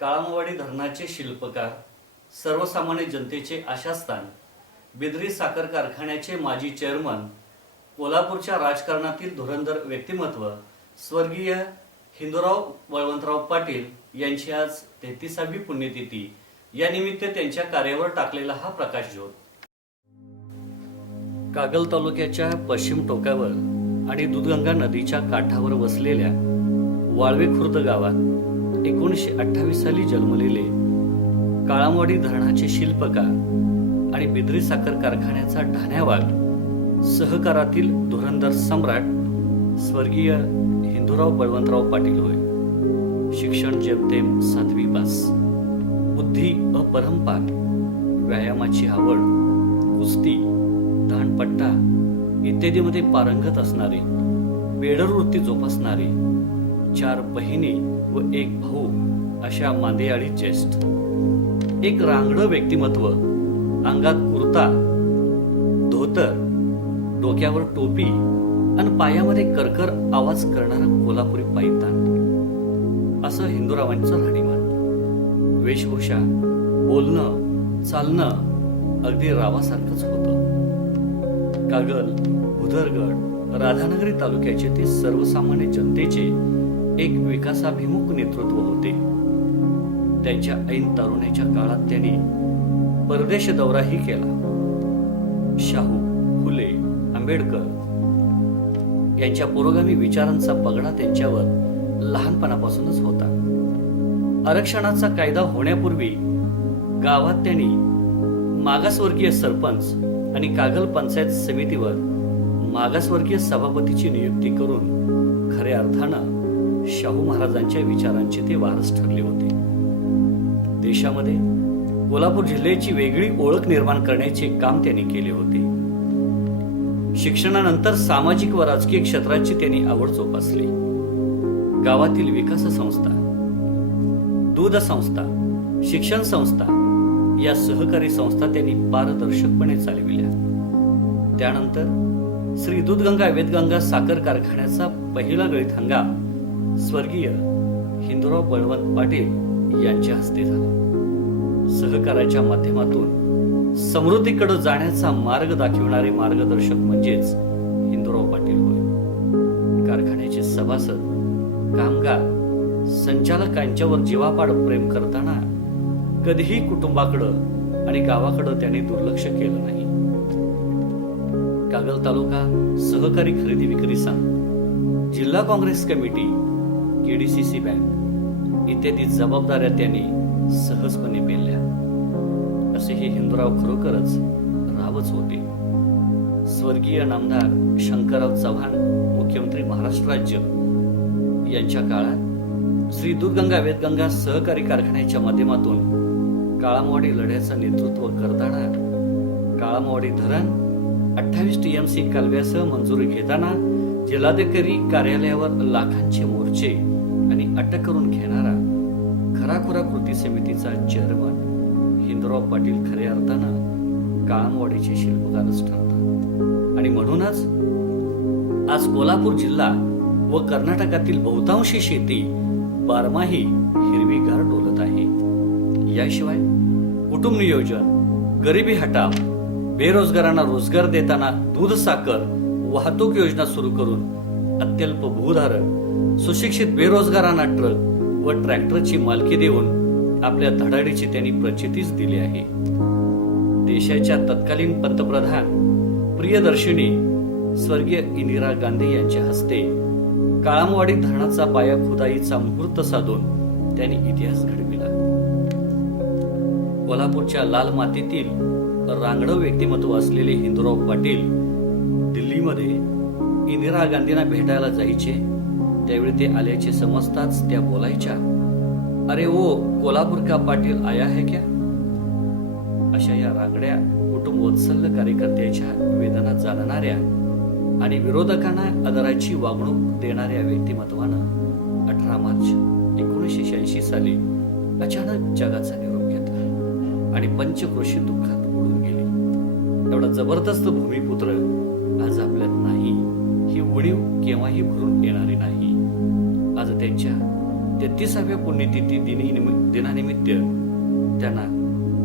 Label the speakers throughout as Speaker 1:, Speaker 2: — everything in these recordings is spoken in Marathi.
Speaker 1: काळामवाडी धरणाचे शिल्पकार सर्वसामान्य जनतेचे आशास्थान बिद्री साखर कारखान्याचे माजी चेअरमन कोल्हापूरच्या राजकारणातील धुरंधर व्यक्तिमत्व स्वर्गीय हिंदूराव बळवंतराव पाटील यांची आज तेहतीसावी पुण्यतिथी. या निमित्त त्यांच्या कार्यावर टाकलेला हा प्रकाश ज्योत. कागल तालुक्याच्या पश्चिम टोकावर आणि दूधगंगा नदीच्या काठावर वसलेल्या वाळवे खुर्द गावात एकोणीसशे अठ्ठावीस साली जन्मलेले काळामवाडी धरणाचे शिल्पकार आणि बिद्री साखर कारखान्याचा ढाण्यावाग सहकारातील धुरंधर सम्राट स्वर्गीय हिंदूराव बळवंतराव पाटील होय. शिक्षण जेमतेम सातवी पास. बुद्धी अपरंपार. व्यायामाची आवड कुस्ती धानपट्टा इत्यादीमध्ये पारंगत असणारे बेडर वृत्ती जोपासणारे चार बहिणी व एक भाऊ अशा मांदेयाळी चेस्ट एक रांगडं व्यक्तिमत्व अंगात कुर्ता धोतर डोक्यावर टोपी आणि पायामध्ये करकर आवाज करणारा कोल्हापुरी पायतान. असं हिंदुरावांचं राहणीमान. वेशभूषा बोलणं चालणं अगदी रावासारखंच होतं. कागल भुदरगड राधानगरी तालुक्याचे ते सर्वसामान्य जनतेचे एक विकासाभिमुख नेतृत्व होते. त्यांच्या ऐन तरुणाच्या काळात त्यांनी परदेश दौराही केला. शाहू फुले आंबेडकर यांच्या पुरोगामी विचारांचा पगडा त्यांच्यावर लहानपणापासूनच होता. आरक्षणाचा कायदा होण्यापूर्वी गावात त्यांनी मागासवर्गीय सरपंच आणि कागल पंचायत समितीवर मागासवर्गीय सभापतीची नियुक्ती करून खऱ्या अर्थानं शाहू महाराजांच्या विचारांचे ते वारस ठरले होते. देशामध्ये कोल्हापूर जिल्ह्याची वेगळी ओळख निर्माण करण्याचे काम त्यांनी केले होते. शिक्षणानंतर सामाजिक व राजकीय क्षेत्राची त्यांनी आवड जोपासली. गावातील विकास संस्था दूध संस्था शिक्षण संस्था या सहकारी संस्था त्यांनी पारदर्शकपणे चालविल्या. त्यानंतर श्री दूधगंगा वेदगंगा साखर कारखान्याचा पहिला गळीत हंगाम स्वर्गीय हिंदुराव बळवंत पाटील यांच्या हस्ते झाला. सहकाराच्या माध्यमातून समृद्धीकडे जाण्याचा मार्ग दाखविणारे मार्गदर्शक म्हणजेच हिंदुराव पाटील होय. कारखान्याचे सभासद कामगार संचालक यांच्यावर जीवापाड प्रेम करताना कधीही कुटुंबाकडं आणि गावाकडं त्यांनी दुर्लक्ष केलं नाही. कागल तालुका सहकारी खरेदी विक्री संघ जिल्हा Congress committee E D C C bank इत्यादी जबाबदाऱ्या त्यांनी सहजपणे पेलल्या. असे हे हिंदूराव खरोखरच रावच होते. स्वर्गीय नामदार शंकरराव चव्हाण मुख्यमंत्री महाराष्ट्र राज्य यांच्या काळात श्री दूधगंगा वेदगंगा सहकारी कारखान्याच्या माध्यमातून काळामवाडी लढ्याचं नेतृत्व करताना काळामवाडी धरण अठ्ठावीस टीएमसी कालव्यासह मंजुरी घेताना जिल्हाधिकारी कार्यालयावर लाखांचे मोर्चे आणि अटक करून घेणारा खराखुरा कृती समितीचा चेअरमन हिंदराव पाटील खऱ्या अर्थानं काळामवाडीचे शिल्पकारच ठरतात. आणि म्हणूनच आज कोल्हापूर जिल्हा व कर्नाटकातील बहुतांशी शेती बारमाही हिरवीगार डोलत आहे. याशिवाय कुटुंब नियोजन गरिबी हटाव बेरोजगारांना रोजगार देताना दूध साखर वाहतूक योजना सुरू करून अत्यल्प भूधारक सुशिक्षित बेरोजगारांना ट्रक व ट्रॅक्टरची मालकी देऊन आपल्या धडाडीची त्यांनी प्रचितीच दिली आहे. देशाच्या तत्कालीन पंतप्रधान प्रियदर्शिनी स्वर्गीय इंदिरा गांधी यांच्या हस्ते काळामवाडी धरणाचा पाया खुदाईचा मुहूर्त साधून त्यांनी इतिहास घडविला. कोल्हापूरच्या लाल मातीतील रांगडं व्यक्तिमत्व असलेले हिंदूराव पाटील दिल्लीमध्ये इंदिरा गांधींना भेटायला जायचे त्यावेळी ते आल्याचे समजताच त्या बोलायच्या अरे ओ कोल्हापूर का पाटील आया है क्या? अशा या रांगड्या कुटुंबोत्सल्य कार्यकर्त्याच्या वेदना जाणणाऱ्या आणि विरोधकांना आदराची वागणूक देणाऱ्या व्यक्तिमत्वानं अठरा मार्च एकोणीसशे शहाऐंशी साली अचानक जगाचा निरोप घेतला आणि पंचक्रोशी दुःखात उडून गेले. एवढा जबरदस्त भूमिपुत्र आज आपल्यात नाही. ही उणीव केव्हाही भरून येणारी नाही. आज त्यांच्या तेहतीसाव्या पुण्यतिथी दिनी दिनानिमित्त त्यांना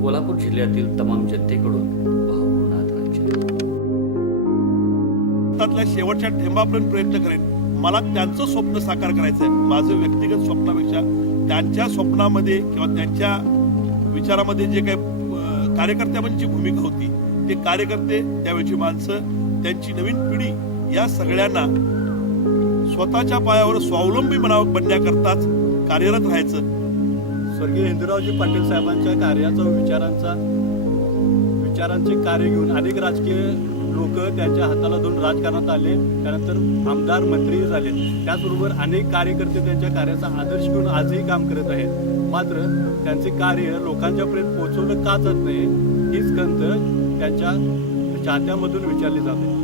Speaker 1: कोल्हापूर जिल्ह्यातील तमाम जनतेकडून भावपूर्ण आदरांजली
Speaker 2: त्यातल्या शेवटच्या ठेंबापर्यंत प्रयत्न करेन. मला त्यांचं स्वप्न साकार करायचं आहे माझं व्यक्तिगत स्वप्नापेक्षा त्यांच्या स्वप्नामध्ये किंवा त्यांच्या विचारामध्ये जे काही अं, कार्यकर्त्याची भूमिका होती ते कार्यकर्ते त्यावेळची माणसं त्यांची नवीन पिढी या सगळ्यांना स्वतःच्या पायावर स्वावलंबी बनाव बनण्याकरताच कार्यरत राहायचं.
Speaker 3: स्वर्गीय हिंदूरावजी पाटील साहेबांच्या कार्याचा विचारांचा विचारांचे कार्य घेऊन अनेक राजकीय लोक त्यांच्या हाताला दोन राजकारणात आले. त्यानंतर आमदार मंत्री झाले. त्याचबरोबर अनेक कार्यकर्ते त्यांच्या कार्याचा आदर्श घेऊन आजही काम करत आहेत. मात्र त्यांचे कार्य लोकांच्यापर्यंत पोहोचवलं का जात नाही हीच खंत त्यांच्या चाहत्यामधून विचारली जाते.